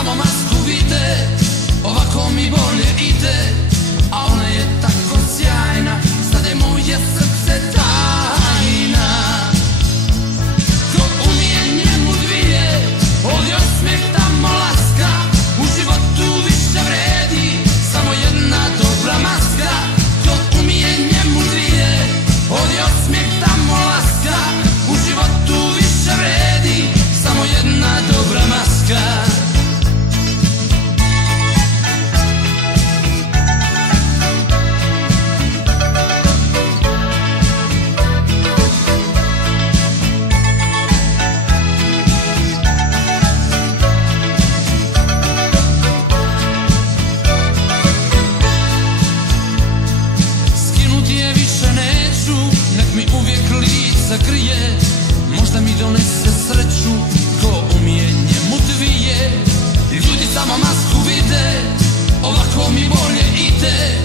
samo masku vide, ovako mi bolje ide. A ona je tako sjajna, znade moje srce tajna. Ko umije njemu dvije, ovdje osmijeh tamo laska. U životu više vredi samo jedna dobra maska. Ko umije njemu dvije, ovdje osmijeh tamo laska. U životu više vredi samo jedna dobra maska. Krije, možda mi donese sreću. Ko umije njemu dvije, ljudi samo masku vide, ovako mi bolje ide.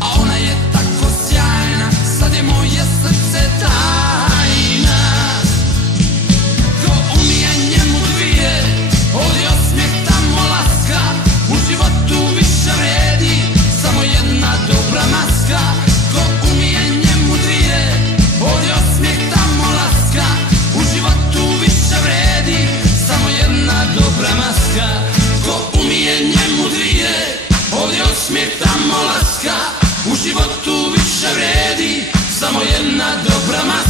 A ona je tako sjajna, sad je moje srce tajna. Ko umije njemu dvije, ovdje osmijeh tamo laska. U životu više vredi samo jedna dobra maska. Ko umije njemu dvije, ovdje osmijeh tamo laska. U životu više vredi samo jedna dobra maska. Ko umije njemu dvije, ovdje osmijeh tamo laska. U životu više vredi samo jedna dobra maska.